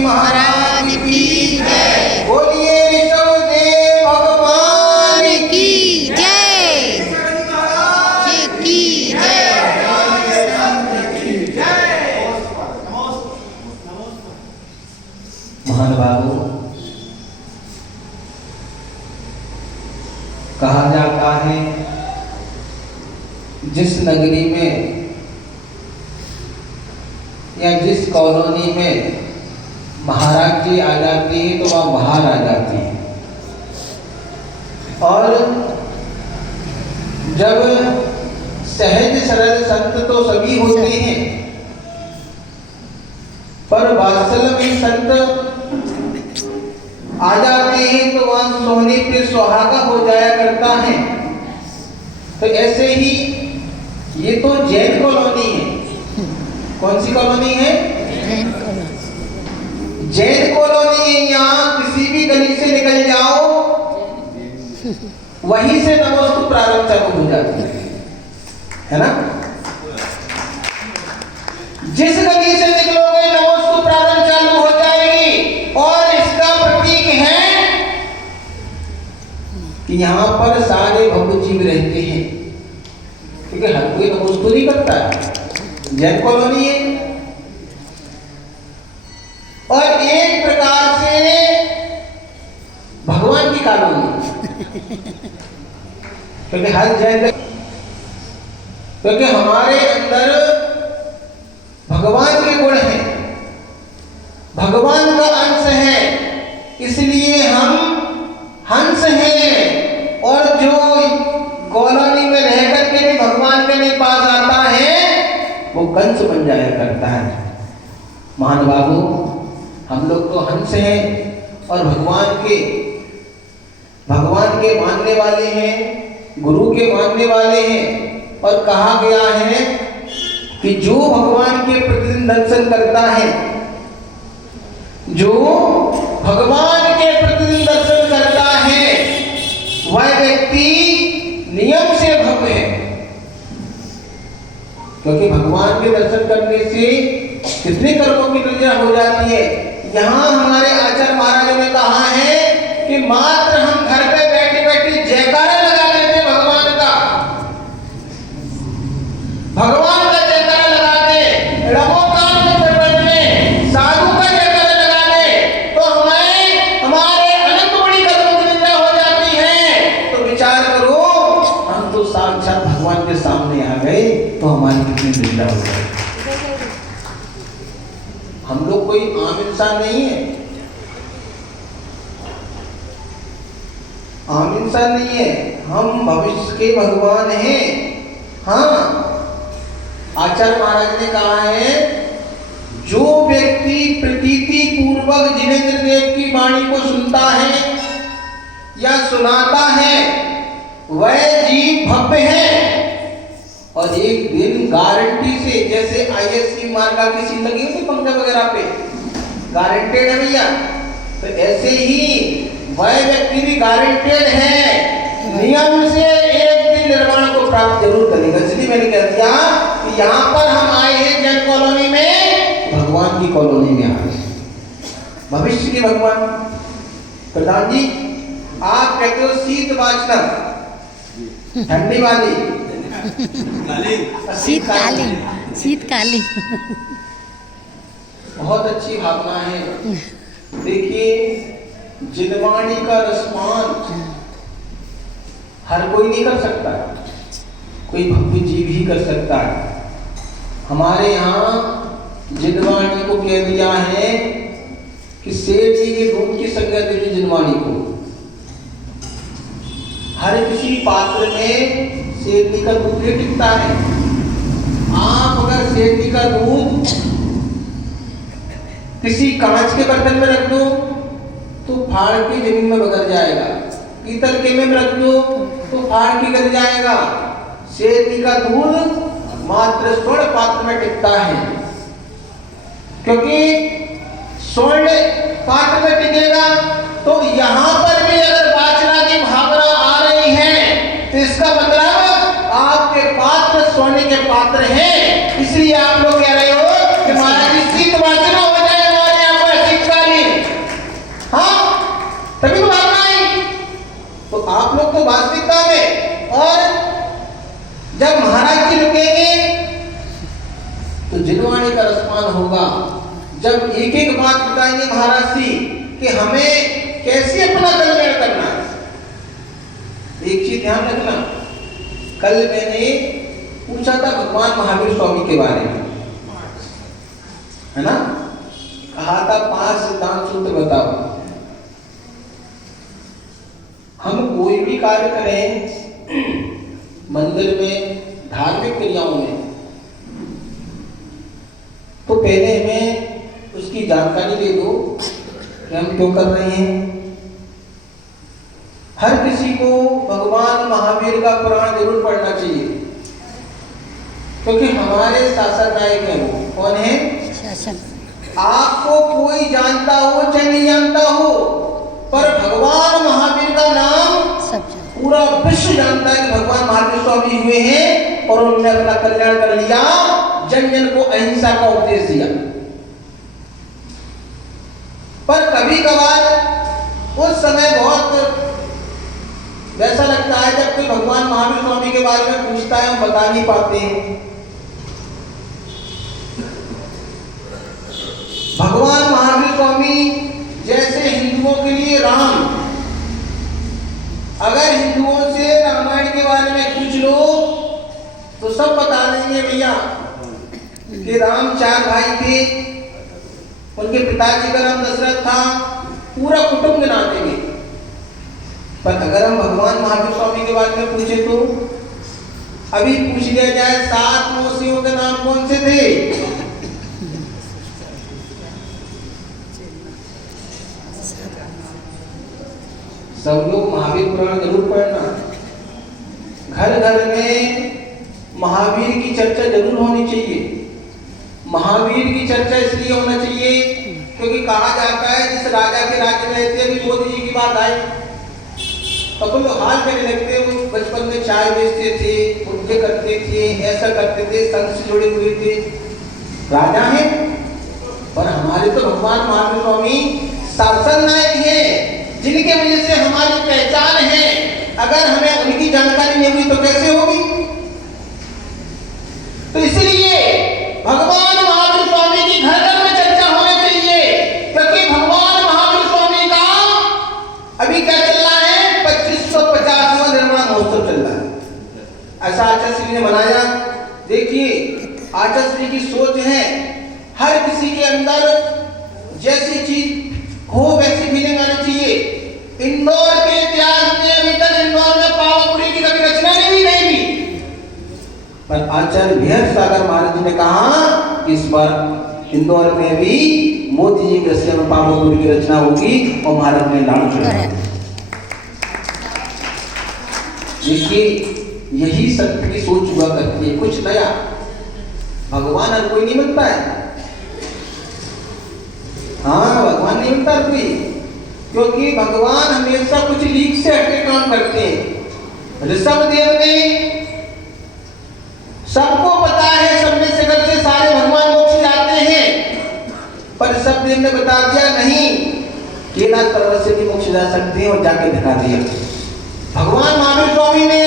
महाराज की जय। बोलिए ऋषभदेव भगवान की जय। जी की जय। महानुभावों, कहा जाता है जिस नगरी में या जिस कॉलोनी में महाराज जी आ जाती है तो वह बाहर आ जाती है, और जब सहज सरल संत तो सभी होते हैं, पर वात्सल्य में संत आ जाते हैं तो वह सोने पे सुहागा हो जाया करता है। तो ऐसे ही ये तो जैन कॉलोनी है। कौन सी कॉलोनी है? जैन कॉलोनी है। यहाँ किसी भी गली से निकल जाओ, वहीं से नमोस्तु प्रारंभ चालू हो जाती है ना? जिस गली से निकलोगे नमोस्तु प्रारंभ चालू हो जाएगी, और इसका प्रतीक है कि यहाँ पर सारे भक्त जीव रहते हैं, क्योंकि हर कोई नमोस्तु नहीं करता है। जैन कॉलोनी है, और एक प्रकार से भगवान की कॉलोनी, क्योंकि हर जैन, क्योंकि हमारे अंदर भगवान के गुण हैं, भगवान का अंश है, इसलिए हम हंस हैं। और जो कॉलोनी में रह करके भी भगवान के नहीं पास आता है, वो कंस बन जाया करता है। महानुभावों, हम लोग तो हंस हैं और भगवान के मानने वाले हैं, गुरु के मानने वाले हैं। और कहा गया है कि जो भगवान के प्रतिदिन दर्शन करता है, जो भगवान के प्रतिदिन दर्शन करता है, वह व्यक्ति नियम से भव्य है। क्योंकि भगवान के दर्शन करने से कितने कर्मों की निर्जरा हो जाती है। यहाँ हमारे आचार्य महाराजों ने कहा है कि मात्र हम घर पे बैठे बैठे जयकारा लगा लेते भगवान का, भगवान का जयकारा लगा दे, रमोकांत प्रकरण में साधु का जयकारा लगा दे, तो हमें हमारे अनंत बड़ी कर्मों की निर्जरा हो जाती है। तो विचार करो, हम तो साक्षात भगवान के सामने आ गए तो हमारी कितनी निर्जरा हो गई। हम लोग कोई आम इंसान नहीं है, आम इंसान नहीं है, हम भविष्य के भगवान हैं। हाँ, आचार्य महाराज ने कहा है, जो व्यक्ति प्रतीति पूर्वक जिनेंद्र देव की वाणी को सुनता है या सुनाता है, वह जीव भव्य है। और एक दिन गारंटी से, जैसे ISC मार्का की सील लगी होती पंखे वगैरह पे, गारंटेड है भैया, तो ऐसे ही वह व्यक्ति भी गारंटेड है, नियम से एक दिन निर्वाण को प्राप्त जरूर करेगा। इसलिए मैंने कह दिया कि यहाँ पर हम आए हैं जैन कॉलोनी में, भगवान की कॉलोनी में आए, भविष्य के भगवान। प्रधान जी, आप कहते हो शीत वाचना, ठंडी वाली, शीतकालीन, शीतकालीन। बहुत अच्छी भावना है। देखिए, जिनवाणी का रसपान हर कोई नहीं कर सकता, कोई भव्य जीव ही कर सकता है। हमारे यहाँ जिनवाणी को कह दिया है कि शेर जी के दूध की संज्ञा दे दी जिनवाणी को। हर किसी पात्र में शेरनी का दूध ही टिकता है। आप अगर शेरनी का दूध किसी कांच के बर्तन में रख दो तो फाड़ के जमीन में बदल जाएगा, पीतल के में रख दो तो फाड़ के गिर जाएगा। शेरनी का दूध मात्र स्वर्ण पात्र में टिकता है, क्योंकि स्वर्ण पात्र में टिकेगा। तो यहाँ पर भी अगर वाचना की भावना आ रही है, तो इसका मतलब आपके पात्र सोने के पात्र हैं। इसलिए आप लोग कह रहे हो कि महाराज शीत वाचना हो जाए हमारे यहाँ पर, शीत का होगा जब एक एक बात बताएंगे महाराज जी कि हमें कैसे अपना कल्याण करना है। एक चीज ध्यान रखना, कल मैंने पूछा था भगवान महावीर स्वामी के बारे में, है ना, कहा था 5 सिद्धांत सूत्र बताओ। हम कोई भी कार्य करें मंदिर में, धार्मिक क्रियाओं में, तो पहले हमें उसकी जानकारी दे दो कि हम क्यों कर रहे हैं। हर किसी को भगवान महावीर का पुराण जरूर पढ़ना चाहिए, क्योंकि हमारे शासन नायक हैं। वो कौन है? शासन। आपको कोई जानता हो चाहे नहीं जानता हो, पर भगवान महावीर का नाम सब पूरा विश्व जानता है कि भगवान महावीर स्वामी हुए हैं और उन्होंने अपना कल्याण कर लिया, जन जन को अहिंसा का उपदेश दिया। पर कभी कभार उस समय बहुत वैसा लगता है जब कोई भगवान महावीर स्वामी के बारे में पूछता है, हम बता नहीं पाते हैं। भगवान महावीर स्वामी जैसे हिंदुओं के लिए राम, अगर हिंदुओं से रामायण के बारे में पूछ लो तो सब बता देंगे भैया कि राम 4 भाई थे, उनके पिताजी का नाम दशरथ था, पूरा कुटुंब गिना देंगे। पर अगर हम भगवान महावीर स्वामी के बारे में पूछे तो अभी पूछ लिया जाए 7 मौसियों के नाम कौन से थे? सब लोग महावीर पुराण जरूर पढ़ना। घर घर में महावीर की चर्चा जरूर होनी चाहिए। महावीर की चर्चा इसलिए होना चाहिए क्योंकि कहा जाता है जिस राजा के राज्य में रहते अभी मोदी जी की बात आई तो कुछ हाल करने लगते, वो बचपन में चाय बेचते थे, उनके करते थे, ऐसा करते थे, संघ से जुड़े हुए थे, राजा हैं। पर हमारे तो भगवान महावीर स्वामी शासन नायक हैं, जिनके वजह से हमारी पहचान है। अगर हमें उनकी जानकारी नहीं हुई तो कैसे होगी? तो इसलिए भगवान महावीर स्वामी की घर घर में चर्चा होनी चाहिए, क्योंकि भगवान महावीर स्वामी का अभी क्या चल रहा है? 2550वां निर्माण महोत्सव चल रहा है। ऐसा आचार्य श्री ने मनाया। देखिए आचार्य श्री की सोच है हर किसी के अंदर जैसी चीज हो वैसी फीलिंग आनी चाहिए। इंदौर के इतिहास में अभी तक इंदौर में पावापुरी की कभी रचना नहीं हुई, पर आचार्य बिहार सागर महाराज जी ने कहा इस बार इंदौर में भी मोदी जी के रसिया में पावापुरी की रचना होगी और महाराज ने लाडू चढ़ाया। देखिए यही सत्य की सोच हुआ करती है, कुछ नया। भगवान हर कोई नहीं बनता है, हाँ भगवान नहीं बनता हर कोई, क्योंकि भगवान हमेशा कुछ लीक से हटके काम करते हैं। ऋषभदेव ने, सबको पता है सब में से सारे भगवान मोक्ष जाते हैं, पर ऋषभदेव ने बता दिया नहीं, केला पर्वत से भी मोक्ष जा सकते हैं और जाके दिखा दिया। भगवान महावीर स्वामी ने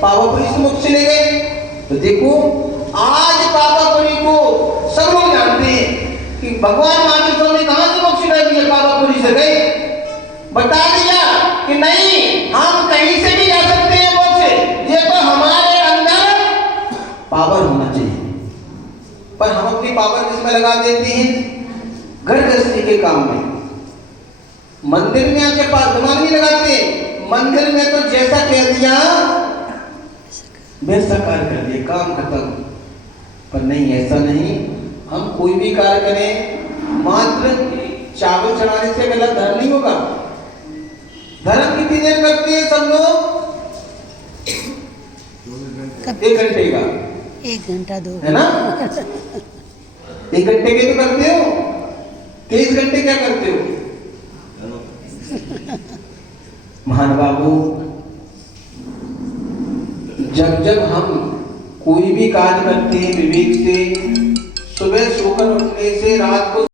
पावापुरी से मोक्ष ले गए। तो देखो आज पावापुरी को सब लोग जानते हैं कि भगवान महावीर स्वामी कहां से मोक्ष कर दिया, पावापुरी से गए। बता दिया कि नहीं हम कहीं से भी जा सकते हैं मोक्ष, ये तो हमारे अंदर पावर होना चाहिए। पर हम अपनी पावर किसमें लगा देते हैं? घर गृहस्थी के काम में। मंदिर में आके दिमाग नहीं लगाते, मंदिर में तो जैसा कह दिया वैसा कार्य कर दिया, काम खत्म। पर नहीं, ऐसा नहीं। हम कोई भी कार्य करें मात्र चावल चढ़ाने से गलत धर्म नहीं होगा। धर्म कितनी देर करते हैं सब लोग? 1 घंटे का, 1 घंटा 2 है ना? 1 घंटे के तो करते हो, 23 घंटे क्या करते हो? महान बाबू, जब जब हम कोई भी कार्य करते हैं विवेक से, सुबह सोकर उठने से रात को